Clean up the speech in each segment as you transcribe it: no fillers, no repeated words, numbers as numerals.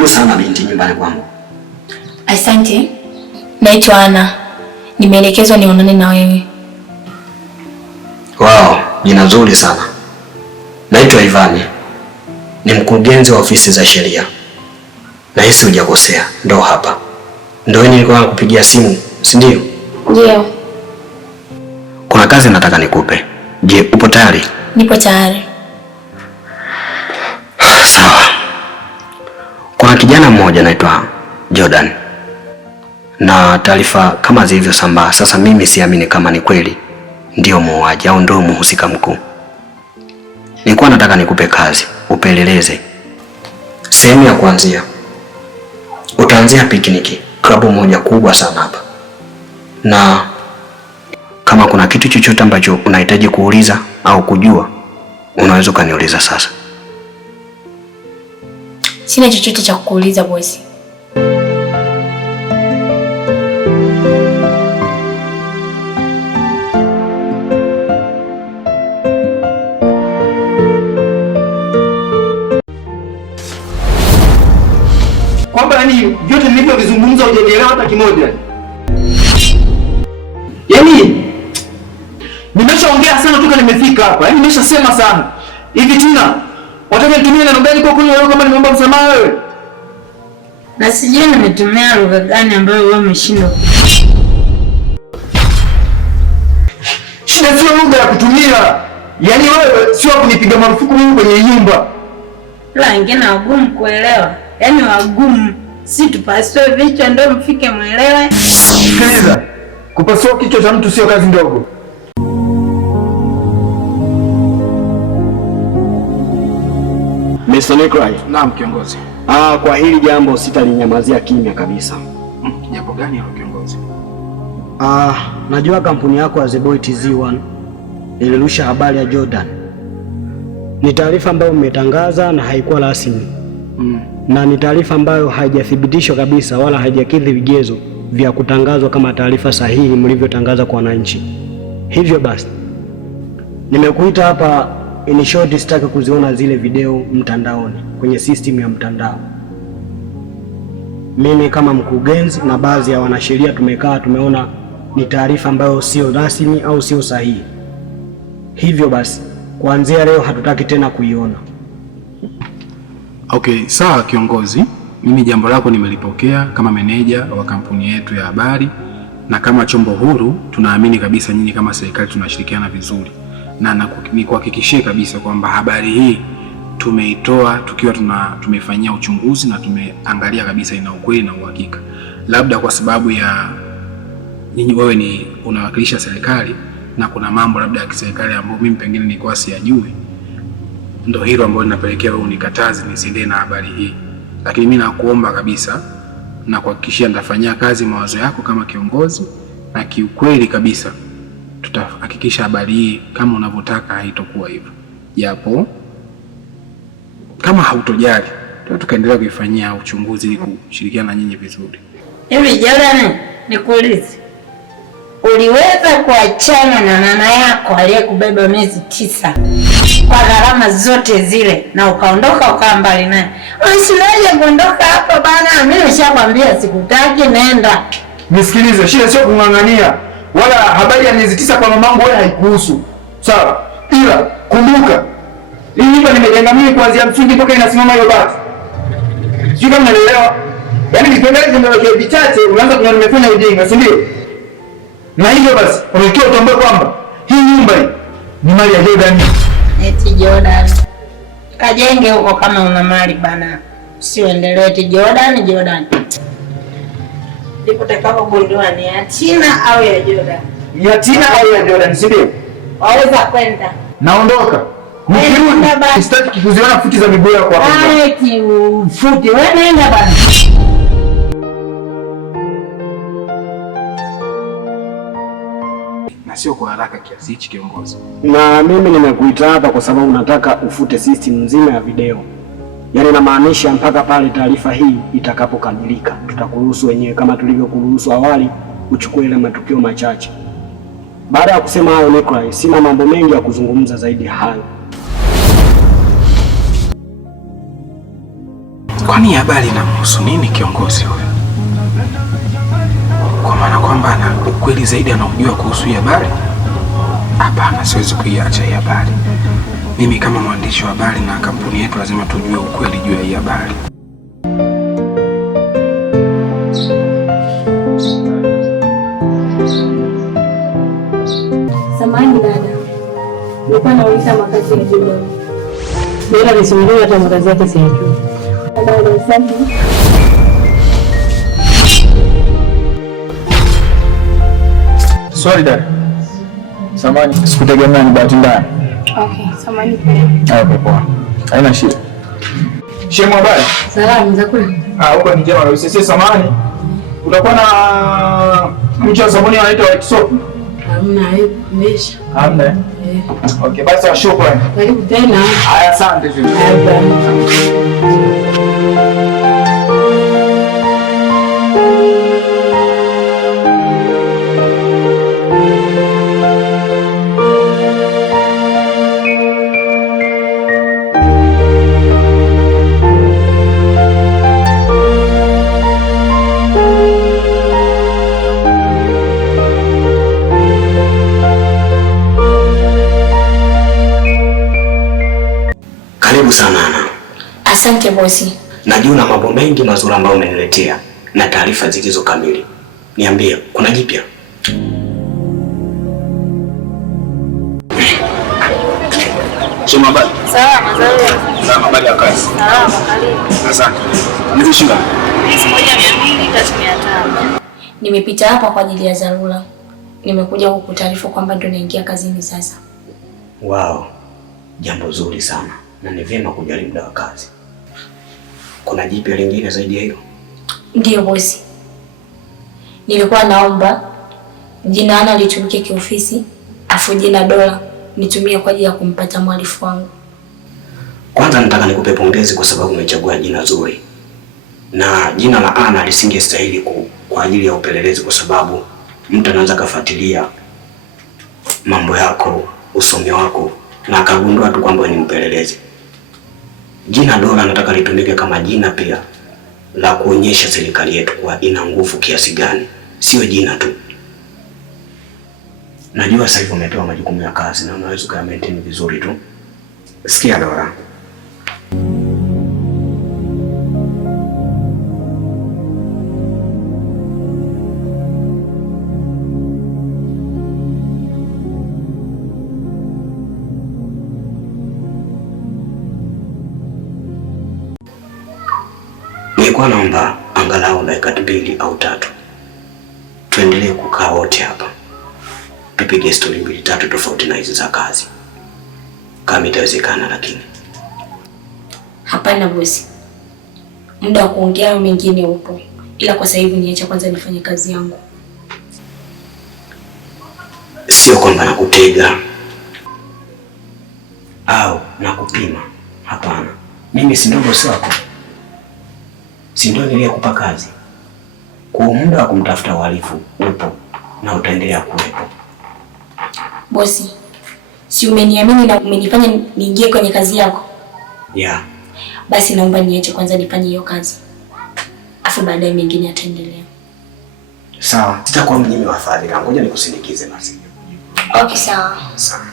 Karibu sana binti nyumbani kwangu. Asante. Naitwa Ana. Nimeelekezwa nionane na wewe. Wow, jina zuri sana. Naitwa Ivani. Ni mkurugenzi wa ofisi za sheria. Nahisi hujakosea. Ndo hapa. Ndio nilikuwa nakupigia simu, si ndio? Ndio. Kuna kazi nataka nikupe. Je, upo tayari? Nipo tayari. Sawa. Kuna kijana mmoja anaitwa Jordan. Na taarifa kama zilivyosambaa, sasa mimi siamini kama ni kweli ndio muuaji au ndio mhusika mkuu. Nilikuwa nataka nikupe kazi, upeleleze. Sehemu ya kuanzia, utaanzia Picnic, klabu moja kubwa sana hapa. Na kama kuna kitu chochote ambacho unahitaji kuuliza au kujua, unaweza kuniuliza sasa. Sina chochote cha kukuuliza bosi. Kwamba yani vyote nilivyovizungumza hujanielewa hata kimoja. Yaani nimeshaongea sana toka nimefika hapa. Yaani nimeshasema sana. Hivi Tina, wataka nitumie neno gani kwa kunywa wewe kama nimeomba msamaha wewe? Na sijui nimetumia lugha gani ambayo wewe umeshindwa. Shida sio lugha ya kutumia. Yaani wewe sio kunipiga marufuku mimi kwenye nyumba. La wengine wagumu kuelewa. Yaani wagumu. Si tupasue vichwa ndio mfike muelewe. Sikiliza. Kupasua kichwa cha mtu sio kazi ndogo. Mr. Nikolai. Naam kiongozi. Kwa hili jambo sitalinyamazia kimya kabisa. Jambo gani hilo kiongozi? Najua kampuni yako ya The Boy TZ1 ilirusha habari ya Jordan. Ni taarifa ambayo mmetangaza na haikuwa rasmi. Na ni taarifa ambayo haijathibitishwa kabisa wala haijakidhi vigezo vya kutangazwa kama taarifa sahihi mlivyotangaza kwa wananchi. Hivyo basi nimekuita hapa in short, sitaki kuziona zile video mtandaoni kwenye system ya mtandao. Mimi kama mkurugenzi na baadhi ya wanasheria tumekaa tumeona ni taarifa ambayo sio rasmi au sio sahihi. Hivyo basi kuanzia leo hatutaki tena kuiona. Okay, sawa kiongozi. Mimi jambo lako nimelipokea kama meneja wa kampuni yetu ya habari, na kama chombo huru tunaamini kabisa nyinyi kama serikali tunashirikiana vizuri. Na nikuhakikishie kabisa kwamba habari hii tumeitoa tukiwa tumefanyia uchunguzi na tumeangalia kabisa ina ukweli na uhakika. Labda kwa sababu ya nyinyi wewe ni unawakilisha serikali na kuna mambo labda ya kiserikali ambayo mimi pengine nilikuwa siyajui, ndio hilo ambalo linapelekea wewe unikataze nisiendelee na habari hii. Lakini mimi nakuomba kabisa na kuhakikishia nitafanyia kazi mawazo yako kama kiongozi, na kiukweli kabisa tutahakikisha habari hii kama unavyotaka haitokuwa hivyo. Japo kama hautojali tukaendelea kuifanyia uchunguzi ili kushirikiana na nyinyi vizuri. Hivi Jordan, nikuulize. Uliweza kuachana na mama yako aliyekubeba miezi 9 kwa gharama zote zile na ukaondoka ukawa mbali naye? Usinaje kuondoka hapa bana? Mimi nishakwambia sikutaki, nenda. Nisikilize, shida sio kung'ang'ania. Wala habari ya miezi 9 kwa mamangu wewe haikuhusu. Sawa? Ila kumbuka, hii nyumba nimejenga mimi kuanzia msingi mpaka inasimama hiyo bati. Sio kama unaelewa? Yaani vipengele vimewekwa vichache unaanza kuona nimefanya ujinga, si ndio? Na hivyo basi, unakiwa utambue kwamba hii nyumba hii ni mali ya Jordan. Eti Jordan. Kajenge huko kama una mali bana. Usiendelee eti Jordan. Ndipo utakapogundua ni ya Tina au ya Jordan. Ya Tina au ya Jordan, si ndio? Waweza kwenda. Naondoka. Nikirudi sitaki kuziona futi za miguu yako hapo. Eti futi, wewe nenda bana. Na sio kwa haraka kiasi hichi kiongozi. Na mimi nimekuita hapa kwa sababu nataka ufute system nzima ya video. Yaani namaanisha mpaka pale taarifa hii itakapokamilika. Tutakuruhusu wenyewe kama tulivyokuruhusu awali uchukue ile matukio machache. Baada ya kusema hayo Nikolai, sina mambo mengi ya kuzungumza zaidi hayo. Kwani habari inamhusu nini kiongozi huyo? Kwa maana kwamba ana ukweli zaidi anaujua kuhusu hii habari? Hapana, siwezi kuiacha hii habari. Mimi kama mwandishi wa habari na kampuni yetu lazima tujue ukweli juu ya hii habari. Samahani dada, nilikuwa nauliza makazi ya Jordan. Bila nisimulie hata makazi yake siyajui. Sorry dada. Samahani, sikutegemea, ni bahati mbaya. Okay, samahani. Hapo poa. Haina shida. Shemu, habari? Salamu za kule. Huko ni njema kabisa. Sasa samahani. Utakuwa na mche wa sabuni wanaita white soap? Hamna, imesha. Hamna. Okay, basi shukrani. Karibu tena. Haya, asante tu. Karibu sana Ana. Asante bosi. Najua na mambo mengi mazuri ambayo umeniletea na taarifa zilizo kamili. Niambie, kuna jipya? Shemu, habari? Salama za leo. Salama, habari ya kazi? Salama, karibu. Asante. Nimeshinda. 1200 3,500. Nimepita hapa kwa ajili ya dharura. Nimekuja kukutaarifu kwamba ndo naingia kazini sasa. Wow. Jambo zuri sana. Na ni vyema kujali muda wa kazi. Kuna jipya lingine zaidi ya hilo? Ndiyo bosi. Nilikuwa naomba jina Ana litumike kiofisi, afu jina Dola nitumie kwa ajili ya kumpata mwalifu wangu. Kwanza nataka nikupe pongezi kwa sababu umechagua jina zuri. Na jina la Ana lisingestahili kwa ajili ya upelelezi, kwa sababu mtu anaweza kufuatilia mambo yako, usomi wako na akagundua tu kwamba ni mpelelezi. Jina Dola nataka litumike kama jina pia la kuonyesha serikali yetu kwa ina nguvu kiasi gani, sio jina tu. Najua sasa hivi umepewa majukumu ya kazi na unaweza kuya maintain vizuri tu. Sikia Dola. Nilikuwa naomba angalau dakika 2 au 3 tuendelee kukaa wote hapa, tupige stori 2-3 tofauti na hizi za kazi, kama itawezekana. Lakini hapana bosi, muda wa kuongea mengine upo, ila kwa sasa hivi niacha kwanza nifanye kazi yangu. Sio kwamba nakutega au nakupima, hapana. Mimi si ndio bosi wako? Si ndio niliyekupa kazi? Kwa muda wa kumtafuta uhalifu upo na utaendelea kuwepo. Bosi, si umeniamini na umenifanya niingie kwenye kazi yako? Yeah. Basi naomba niache kwanza nifanye hiyo kazi, afu baadaye mengine yataendelea. Sawa, sitakuwa mnyimi wa fadhila. Ngoja nikusindikize basi. Okay, sawa. Sawa.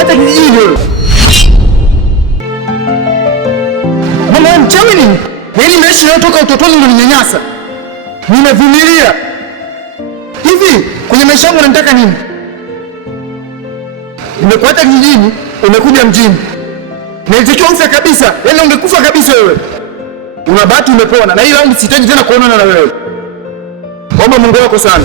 nimekuacha kijijini wewe. Mama mchawi nini? Yaani maisha leo toka utotoni unaninyanyasa. Nimevumilia. Hivi kwenye maisha yangu unanitaka nini? Nimekuacha kijijini, umekuja mjini. Nilitakiwa ufe kabisa. Yaani ungekufa kabisa wewe. Una bahati umepona na hii round sitaji tena kuonana na wewe. Omba Mungu wako sana.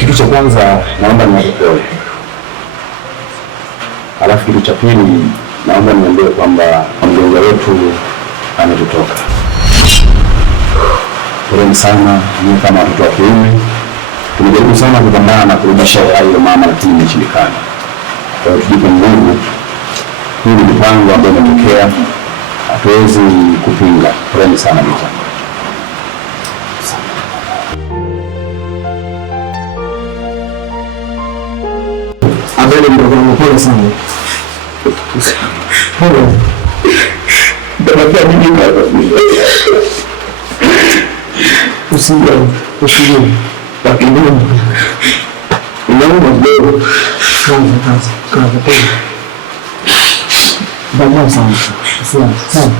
Kitu cha kwanza naomba niwape pole. Alafu kitu cha pili naomba niambie kwamba mgonjwa wetu ametutoka. Poleni sana, ni kama watoto wa kiume. Tumejaribu sana kupambana na kurudisha uhai wa mama, lakini imeshindikana. Kwa hiyo tujipe nguvu. Hii ni mpango ambao umetokea, hatuwezi kupinga. Poleni sana mzee. Abele mdogo pole sana. Pole. Baba mimi baba. Usije. Lakini inauma mdogo. Kaza pole. Baba sana. Sana.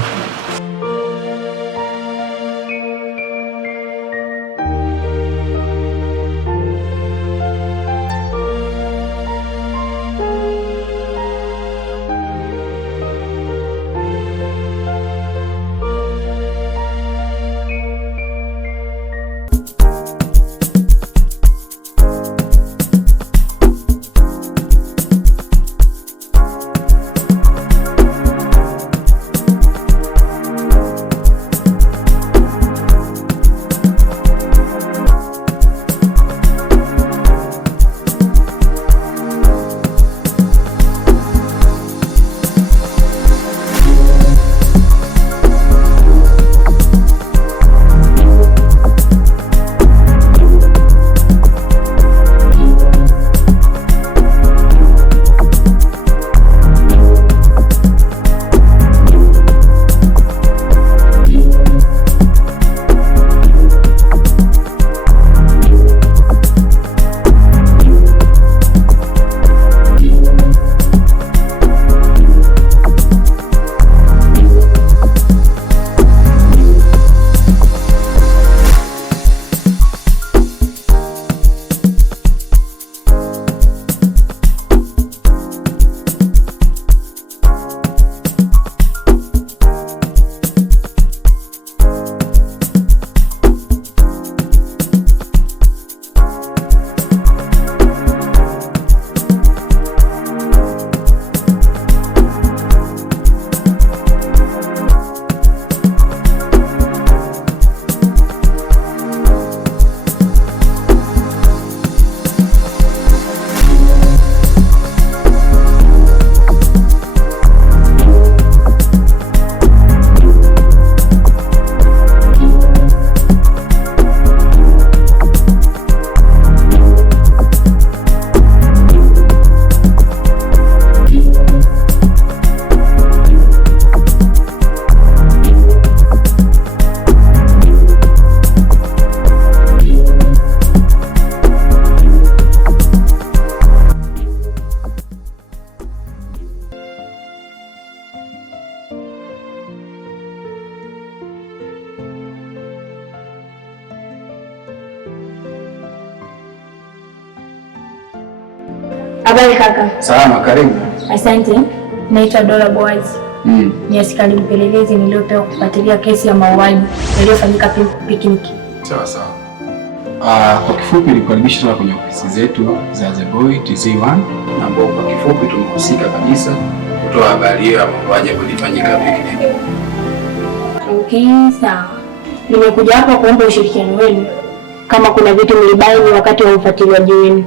Habari kaka. Salama, karibu. Asante. Naitwa Dora Boaz. Ni askari mpelelezi niliyopewa kufuatilia kesi ya mauaji yaliyofanyika picnic. Sawa sawa. Kwa kifupi nikukaribisha sana kwenye ofisi zetu za The Boy TZ1 ambao kwa kifupi tumehusika kabisa kutoa habari hiyo ya mauaji yaliyofanyika picnic. Okay, sawa. Nimekuja hapa kuomba ushirikiano wenu kama kuna vitu mlibaini wakati wa ufuatiliaji wenu.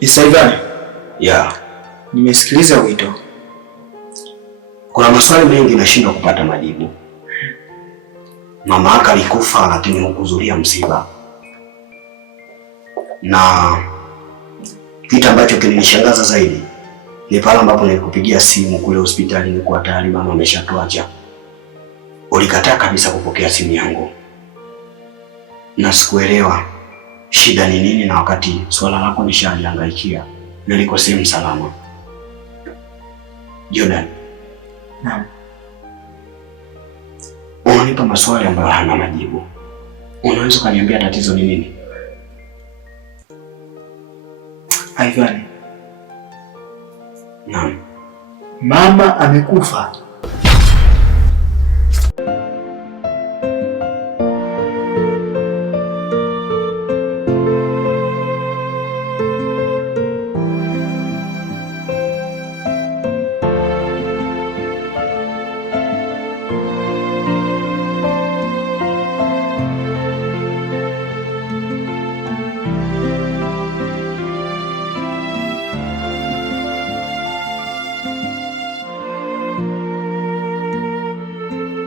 Isaivani? Ya, Nimesikiliza wito. kuna maswali mengi nashindwa kupata majibu. Mama yake alikufa lakini hukuhudhuria msiba. Na kitu ambacho kilinishangaza zaidi ni pale ambapo nilikupigia simu kule hospitalini kwa tayari mama ameshatuacha. Ulikataa kabisa kupokea simu yangu. Na sikuelewa shida ni nini, na wakati swala lako nishaliangaikia na liko sehemu salama. Jordan. Naam. Unanipa maswali ambayo hana majibu. Unaweza kuniambia tatizo ni nini? Ivani. Naam. Mama amekufa